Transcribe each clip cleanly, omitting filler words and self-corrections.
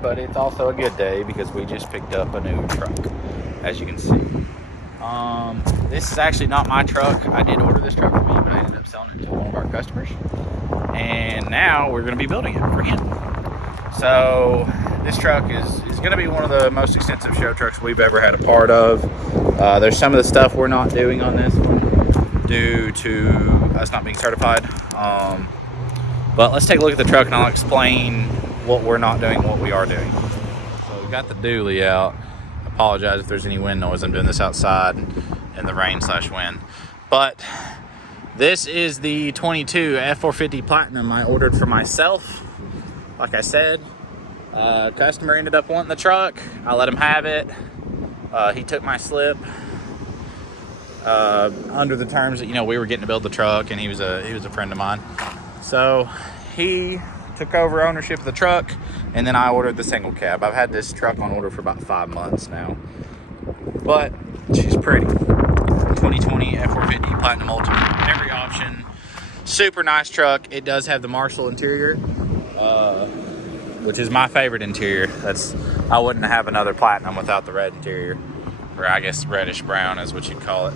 but it's also a good day because we just picked up a new truck, as you can see. This is actually not my truck. I did order this truck for me, but I ended up selling it to one of our customers. And now we're going to be building it for him. So this truck is going to be one of the most extensive show trucks we've ever had a part of. There's some of the stuff we're not doing on this one due to us not being certified. But let's take a look at the truck and I'll explain what we're not doing and what we are doing. So we've got the dually out. I apologize if there's any wind noise. I'm doing this outside in the rain/wind. But this is the 22 F450 Platinum I ordered for myself. Like I said, customer ended up wanting the truck. I let him have it. He took my slip under the terms that, you know, we were getting to build the truck, and he was a friend of mine. So he took over ownership of the truck, and then I ordered the single cab. I've had this truck on order for about 5 months now, but she's pretty. 2020 F450 Platinum Ultimate, every option. Super nice truck. It does have the Marshall interior, which is my favorite interior. I wouldn't have another Platinum without the red interior, or I guess reddish brown is what you'd call it.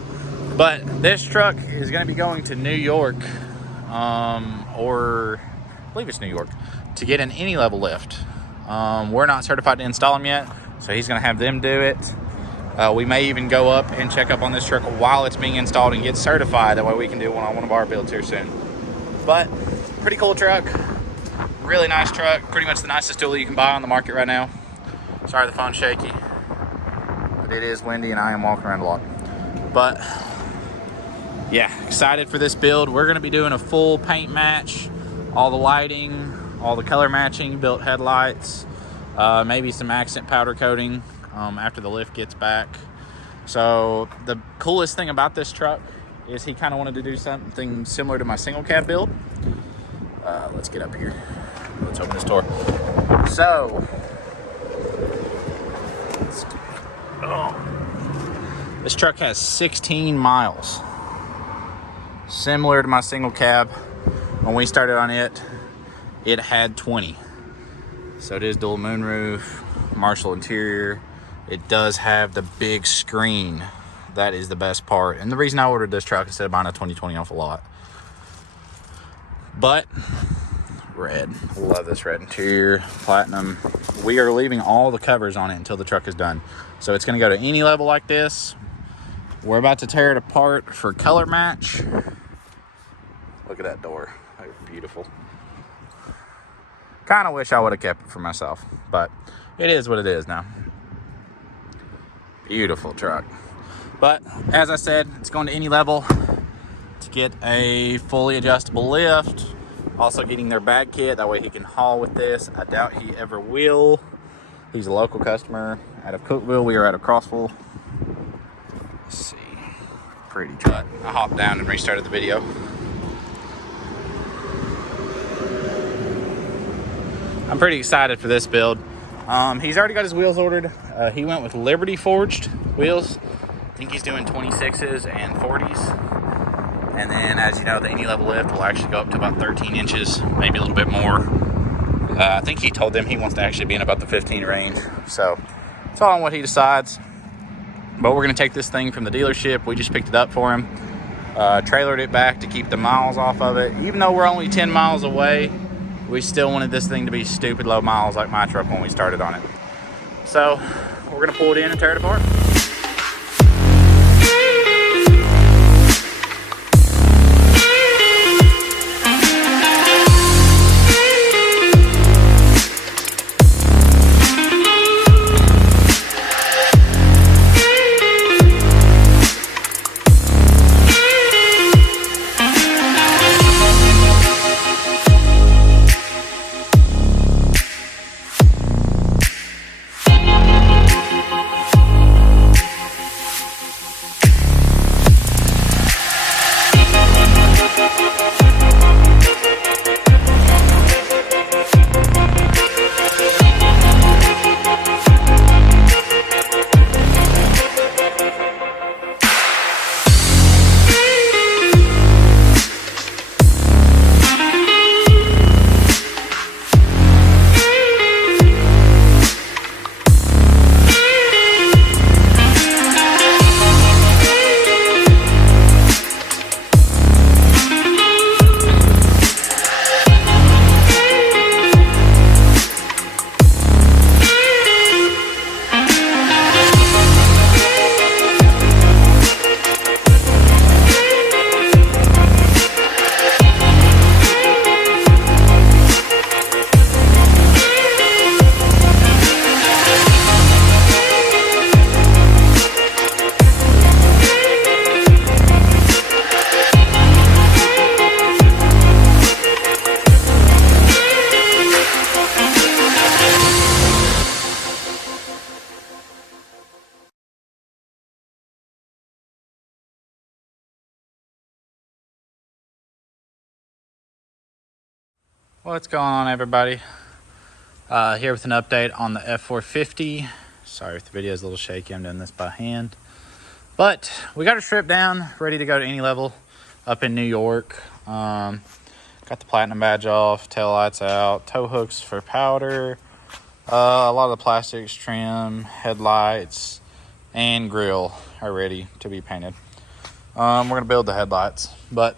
But this truck is going to be going to New York, or I believe it's New York, to get an any level lift. We're not certified to install them yet, so he's going to have them do it. We may even go up and check up on this truck while it's being installed and get certified. That way we can do one on one of our builds here soon. But pretty cool truck, really nice truck, pretty much the nicest dually you can buy on the market right now. Sorry the phone's shaky, but it is windy and I am walking around a lot. But yeah, excited for this build. We're going to be doing a full paint match, all the lighting, all the color matching, built headlights, maybe some accent powder coating after the lift gets back. So the coolest thing about this truck is he kind of wanted to do something similar to my single cab build. Let's get up here. Let's open this door. So, this truck has 16 miles. Similar to my single cab. When we started on it, it had 20. So it is dual moonroof, Marshall interior. It does have the big screen. That is the best part. And the reason I ordered this truck instead of buying a 2020 off a lot. But red, love this red interior, Platinum. We are leaving all the covers on it until the truck is done. So it's going to go to any level like this. We're about to tear it apart for color match. Look at that door, they're beautiful. Kind of wish I would have kept it for myself, but it is what it is now. Beautiful truck. But as I said, it's going to any level to get a fully adjustable lift. Also getting their bag kit, that way he can haul with this. I doubt he ever will. He's a local customer out of Cookville. We are out of Crossville. Let's see, pretty cut. I hopped down and restarted the video. I'm pretty excited for this build. He's already got his wheels ordered. He went with Liberty forged wheels. I think he's doing 26s and 40s. And then, as you know, the any level lift will actually go up to about 13 inches, maybe a little bit more. I think he told them he wants to actually be in about the 15 range. So it's all on what he decides. But we're going to take this thing from the dealership. We just picked it up for him. Trailered it back to keep the miles off of it. Even though we're only 10 miles away, we still wanted this thing to be stupid low miles like my truck when we started on it. So we're going to pull it in and tear it apart. What's going on, everybody? Here with an update on the F450. Sorry if the video is a little shaky, I'm doing this by hand. But we got it stripped down, ready to go to any level up in New York. Got the platinum badge off, tail lights out, tow hooks for powder, a lot of the plastics, trim, headlights, and grill are ready to be painted. We're gonna build the headlights, but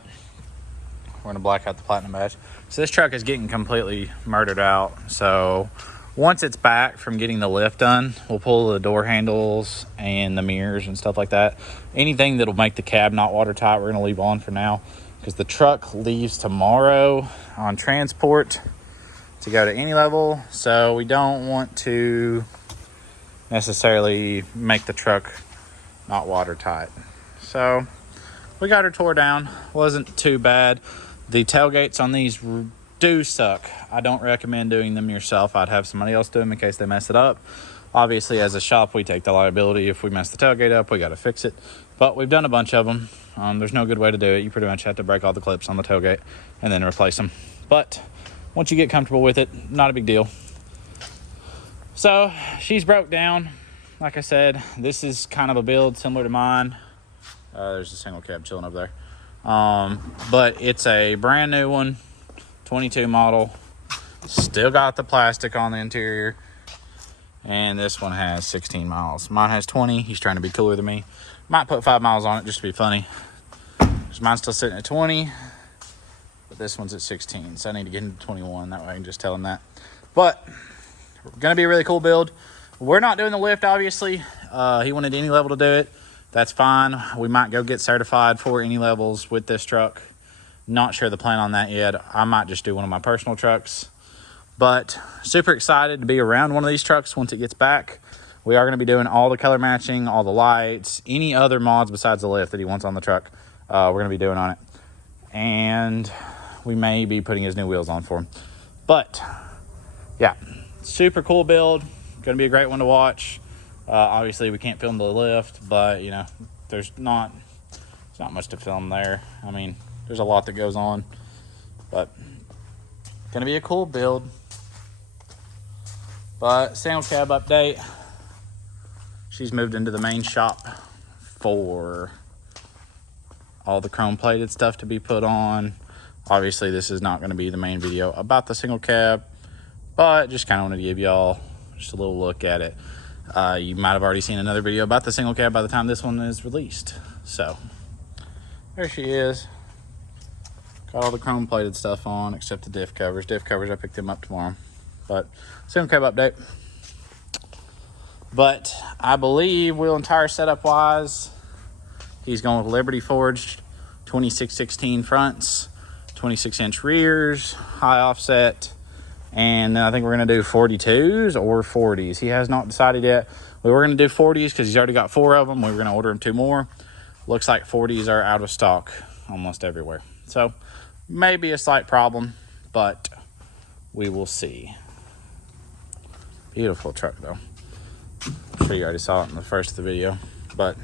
we're gonna black out the platinum badge. So this truck is getting completely murdered out. So once it's back from getting the lift done, we'll pull the door handles and the mirrors and stuff like that. Anything that'll make the cab not watertight, we're gonna leave on for now, because the truck leaves tomorrow on transport to go to any level. So we don't want to necessarily make the truck not watertight. So we got her tore down. Wasn't too bad. The tailgates on these do suck. I don't recommend doing them yourself. I'd have somebody else do them in case they mess it up. Obviously, as a shop, we take the liability. If we mess the tailgate up, we got to fix it. But we've done a bunch of them. There's no good way to do it. You pretty much have to break all the clips on the tailgate and then replace them. But once you get comfortable with it, not a big deal. So she's broke down. Like I said, this is kind of a build similar to mine. There's a single cab chilling over there. But it's a brand new one, 22 model. Still got the plastic on the interior. And this one has 16 miles. Mine has 20. He's trying to be cooler than me. Might put 5 miles on it just to be funny. Because mine's still sitting at 20. But this one's at 16. So I need to get him to 21. That way I can just tell him that. But going to be a really cool build. We're not doing the lift, obviously. He wanted any level to do it. That's fine. We might go get certified for any levels with this truck. Not sure the plan on that yet. I might just do one of my personal trucks. But super excited to be around one of these trucks once it gets back. We are going to be doing all the color matching, all the lights, any other mods besides the lift that he wants on the truck. We're going to be doing on it. And we may be putting his new wheels on for him. But yeah, super cool build. Going to be a great one to watch. Obviously, we can't film the lift, but, you know, there's not much to film there. I mean, there's a lot that goes on, but going to be a cool build. But single cab update. She's moved into the main shop for all the chrome plated stuff to be put on. Obviously, this is not going to be the main video about the single cab, but just kind of wanted to give y'all just a little look at it. You might have already seen another video about the single cab by the time this one is released. So there she is. Got all the chrome plated stuff on except the diff covers. Diff covers, I picked them up tomorrow. But single cab update. But I believe wheel and tire setup wise, he's going with Liberty Forged 2616 fronts, 26-inch rears, high offset. And I think we're going to do 42s or 40s. He has not decided yet. We were going to do 40s because he's already got 4 of them. We were going to order him 2 more. Looks like 40s are out of stock almost everywhere. So maybe a slight problem, but we will see. Beautiful truck though. I'm sure you already saw it in the first of the video, but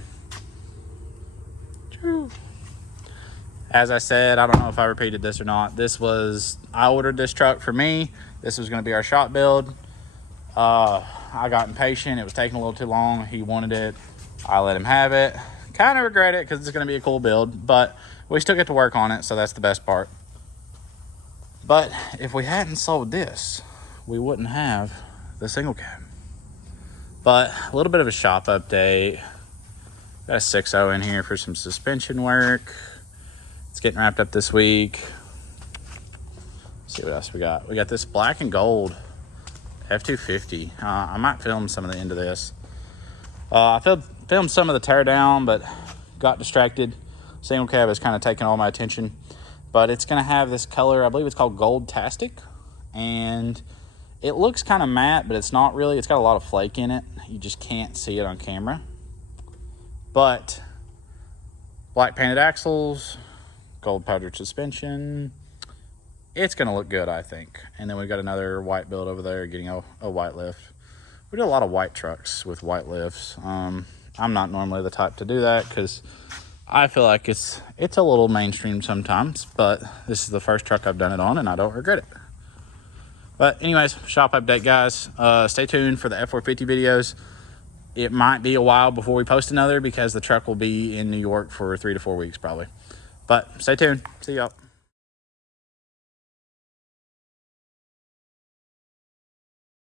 as I said, I don't know if I repeated this or not. I ordered this truck for me. This was going to be our shop build. I got impatient. It was taking a little too long. He wanted it. I let him have it. Kind of regret it because it's going to be a cool build, but we still get to work on it, so that's the best part. But if we hadn't sold this, we wouldn't have the single cab. But a little bit of a shop update. Got a 6.0 in here for some suspension work. It's getting wrapped up this week. Let's see what else we got. We got this black and gold F450. I might film some of the end of this. I filmed some of the teardown, but got distracted. Single cab has kind of taken all my attention. But it's going to have this color, I believe it's called Gold-tastic. And it looks kind of matte, but it's not really. It's got a lot of flake in it. You just can't see it on camera. But black painted axles, gold powdered suspension. It's going to look good, I think. And then we got another white build over there getting a white lift. We do a lot of white trucks with white lifts. I'm not normally the type to do that because I feel like it's a little mainstream sometimes, but this is the first truck I've done it on and I don't regret it. But anyways, shop update, guys. Stay tuned for the F450 videos. It might be a while before we post another because the truck will be in New York for 3 to 4 weeks probably. But stay tuned. See y'all.